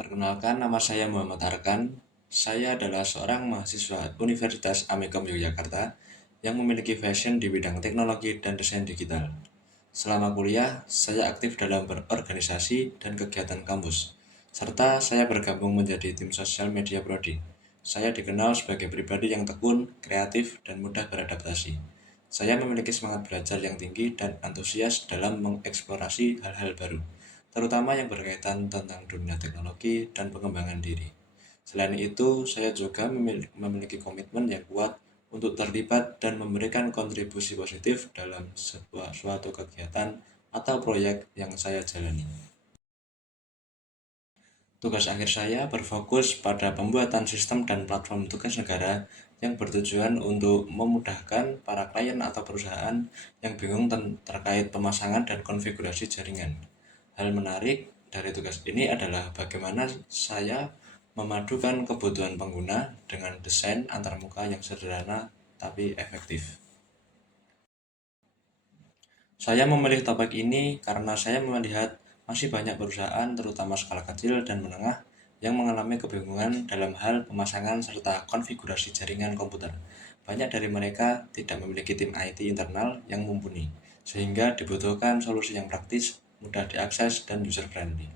Perkenalkan, nama saya Muhammad Arkan. Saya adalah seorang mahasiswa Universitas Amikom Yogyakarta yang memiliki passion di bidang teknologi dan desain digital. Selama kuliah, saya aktif dalam berorganisasi dan kegiatan kampus, serta saya bergabung menjadi tim sosial media prodi. Saya dikenal sebagai pribadi yang tekun, kreatif, dan mudah beradaptasi. Saya memiliki semangat belajar yang tinggi dan antusias dalam mengeksplorasi hal-hal baru, terutama yang berkaitan tentang dunia teknologi dan pengembangan diri. Selain itu, saya juga memiliki komitmen yang kuat untuk terlibat dan memberikan kontribusi positif dalam suatu kegiatan atau proyek yang saya jalani. Tugas akhir saya berfokus pada pembuatan sistem dan platform tugas negara yang bertujuan untuk memudahkan para klien atau perusahaan yang bingung terkait pemasangan dan konfigurasi jaringan. Hal menarik dari tugas ini adalah bagaimana saya memadukan kebutuhan pengguna dengan desain antarmuka yang sederhana tapi efektif. Saya memilih topik ini karena saya melihat masih banyak perusahaan, terutama skala kecil dan menengah, yang mengalami kebingungan dalam hal pemasangan serta konfigurasi jaringan komputer. Banyak dari mereka tidak memiliki tim IT internal yang mumpuni, sehingga dibutuhkan solusi yang praktis, mudah diakses, dan user-friendly.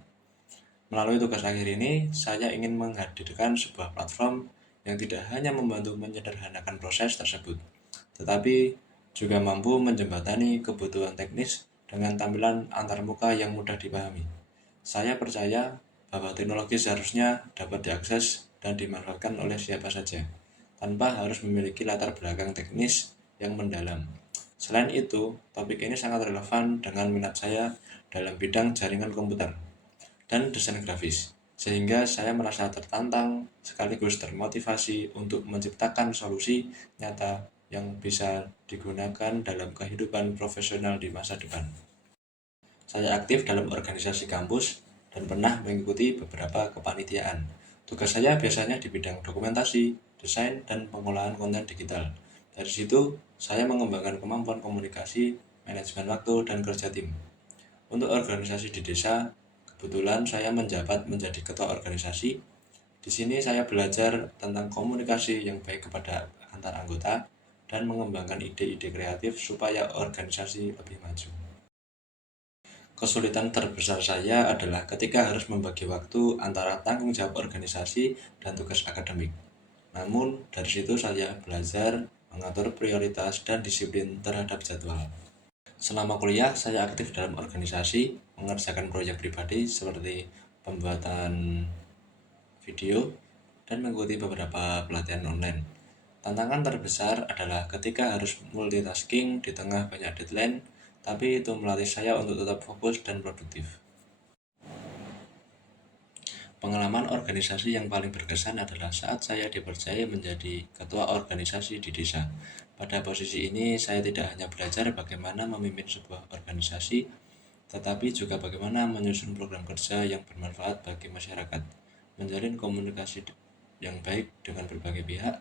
Melalui tugas akhir ini, saya ingin menghadirkan sebuah platform yang tidak hanya membantu menyederhanakan proses tersebut, tetapi juga mampu menjembatani kebutuhan teknis dengan tampilan antarmuka yang mudah dipahami. Saya percaya bahwa teknologi seharusnya dapat diakses dan dimanfaatkan oleh siapa saja, tanpa harus memiliki latar belakang teknis yang mendalam. Selain itu, topik ini sangat relevan dengan minat saya dalam bidang jaringan komputer dan desain grafis, sehingga saya merasa tertantang sekaligus termotivasi untuk menciptakan solusi nyata yang bisa digunakan dalam kehidupan profesional di masa depan. Saya aktif dalam organisasi kampus dan pernah mengikuti beberapa kepanitiaan. Tugas saya biasanya di bidang dokumentasi, desain, dan pengolahan konten digital. Dari situ, saya mengembangkan kemampuan komunikasi, manajemen waktu, dan kerja tim. Untuk organisasi di desa, kebetulan saya menjabat menjadi ketua organisasi. Di sini saya belajar tentang komunikasi yang baik kepada antar anggota dan mengembangkan ide-ide kreatif supaya organisasi lebih maju. Kesulitan terbesar saya adalah ketika harus membagi waktu antara tanggung jawab organisasi dan tugas akademik. Namun, dari situ saya belajar mengatur prioritas dan disiplin terhadap jadwal. Selama kuliah, saya aktif dalam organisasi, mengerjakan proyek pribadi seperti pembuatan video, dan mengikuti beberapa pelatihan online. Tantangan terbesar adalah ketika harus multitasking di tengah banyak deadline, tapi itu melatih saya untuk tetap fokus dan produktif. Pengalaman organisasi yang paling berkesan adalah saat saya dipercaya menjadi ketua organisasi di desa. Pada posisi ini, saya tidak hanya belajar bagaimana memimpin sebuah organisasi, tetapi juga bagaimana menyusun program kerja yang bermanfaat bagi masyarakat, menjalin komunikasi yang baik dengan berbagai pihak,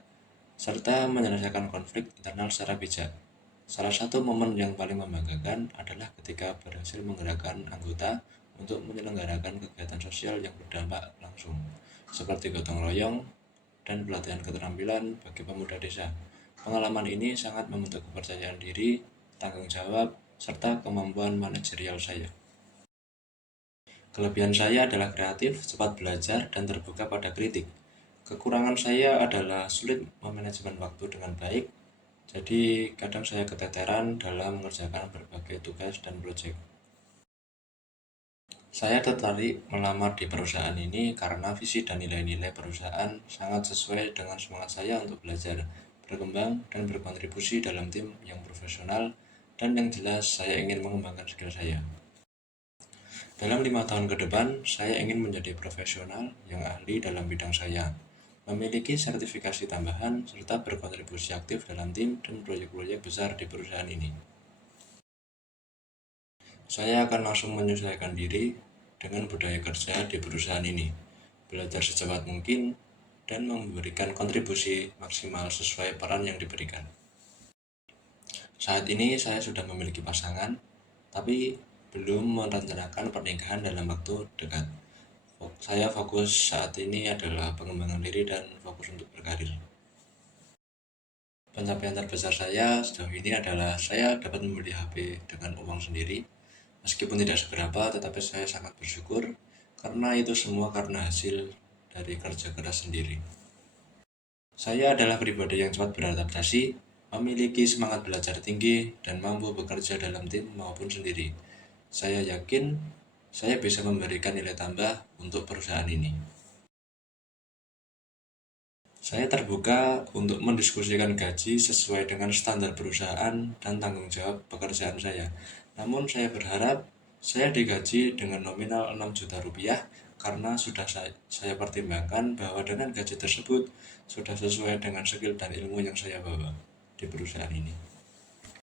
serta menyelesaikan konflik internal secara bijak. Salah satu momen yang paling membanggakan adalah ketika berhasil menggerakkan anggota untuk menyelenggarakan kegiatan sosial yang berdampak langsung, seperti gotong royong dan pelatihan keterampilan bagi pemuda desa. Pengalaman ini sangat membentuk kepercayaan diri, tanggung jawab, serta kemampuan manajerial saya. Kelebihan saya adalah kreatif, cepat belajar, dan terbuka pada kritik. Kekurangan saya adalah sulit memanajemen waktu dengan baik, jadi kadang saya keteteran dalam mengerjakan berbagai tugas dan proyek. Saya tertarik melamar di perusahaan ini karena visi dan nilai-nilai perusahaan sangat sesuai dengan semangat saya untuk belajar, berkembang, dan berkontribusi dalam tim yang profesional, dan yang jelas saya ingin mengembangkan skill saya. Dalam 5 tahun ke depan, saya ingin menjadi profesional yang ahli dalam bidang saya, memiliki sertifikasi tambahan, serta berkontribusi aktif dalam tim dan proyek-proyek besar di perusahaan ini. Saya akan langsung menyesuaikan diri dengan budaya kerja di perusahaan ini, belajar secepat mungkin, dan memberikan kontribusi maksimal sesuai peran yang diberikan. Saat ini saya sudah memiliki pasangan, tapi belum merencanakan pernikahan dalam waktu dekat. Saya fokus saat ini adalah pengembangan diri dan fokus untuk berkarir. Pencapaian terbesar saya sejauh ini adalah saya dapat membeli HP dengan uang sendiri. Meskipun tidak seberapa, tetapi saya sangat bersyukur karena itu semua karena hasil dari kerja keras sendiri. Saya adalah pribadi yang cepat beradaptasi, memiliki semangat belajar tinggi, dan mampu bekerja dalam tim maupun sendiri. Saya yakin saya bisa memberikan nilai tambah untuk perusahaan ini. Saya terbuka untuk mendiskusikan gaji sesuai dengan standar perusahaan dan tanggung jawab pekerjaan saya. Namun saya berharap saya digaji dengan nominal 6 juta rupiah karena sudah saya pertimbangkan bahwa dengan gaji tersebut sudah sesuai dengan skill dan ilmu yang saya bawa di perusahaan ini.